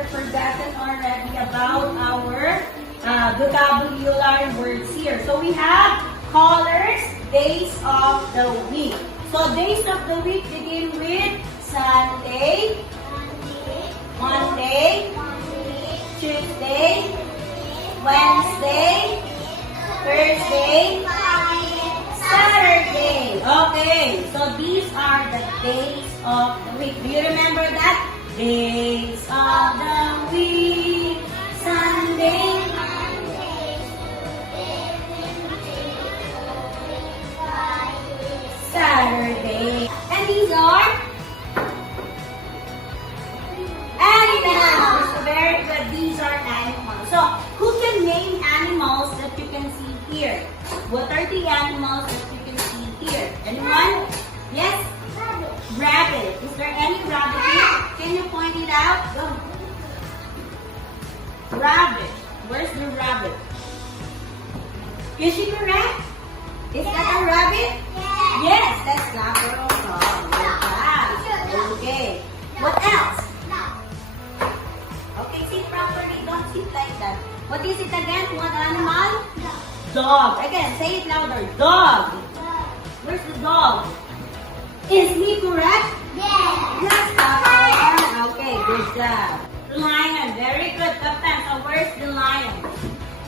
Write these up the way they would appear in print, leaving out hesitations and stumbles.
you're forgotten already about our vocabulary words here. So we have colors, days of the week. So days of the week begin with Sunday, Monday, Tuesday, Wednesday, Thursday, Saturday. Okay, so these are the days of the week. Do you remember that? Days of the week, Sunday, Saturday. And these are animals. So very good. These are animals. So who can name animals that you can see here? What are the animals that you can see here? Anyone? Yes? Rabbit. Is there any rabbit here? Can you point it out? Go. Rabbit. Where's the rabbit? Is she correct? Is that a rabbit? Yes, that's Gabber. Okay. What else? Okay, sit properly. Don't sit like that. What is it again? What animal? Dog. Again, say it louder. Dog. Where's the dog? Is he correct? Yes, Gabber. Okay, good job. Lion. Very good, Captain. So where's the lion?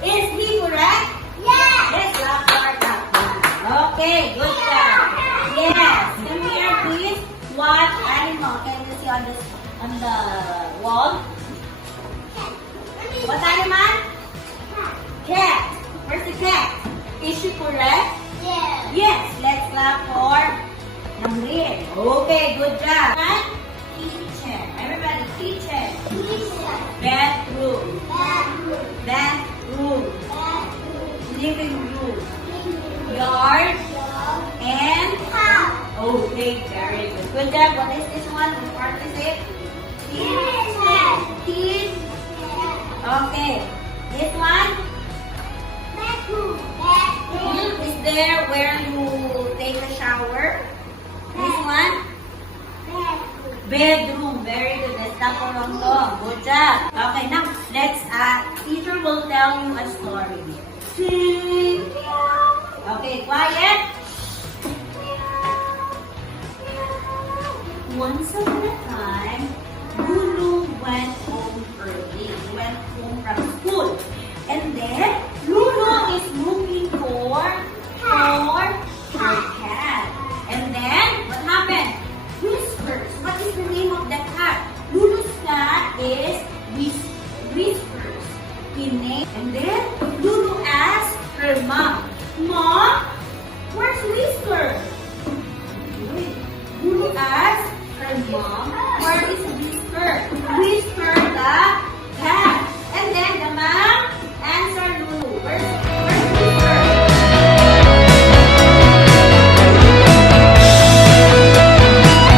Is he correct? Yes, Gabber. Okay, good job. Yes. Come here, please. What animal can you see on the wall? What animal? Cat. Where's the cat? Is she correct? Yes. Let's clap for Namreen. Okay, good job. And kitchen. Everybody, kitchen. Bedroom. Living room. Yard. And okay, very good. Good job. What is this one? Which part is it? Kitchen. Okay. This one? Is there where you take a shower? This one? Bedroom. Very good. Let's stop around long. Good job. Okay, now let's teacher will tell you a story. Okay, quiet. Once upon a time, Lulu went home early. He went home from school. And then, Lulu is looking for her cat. And then, what happened? Whiskers. What is the name of the cat? Lulu's cat is Whiskers. And then, Lulu asked her mom,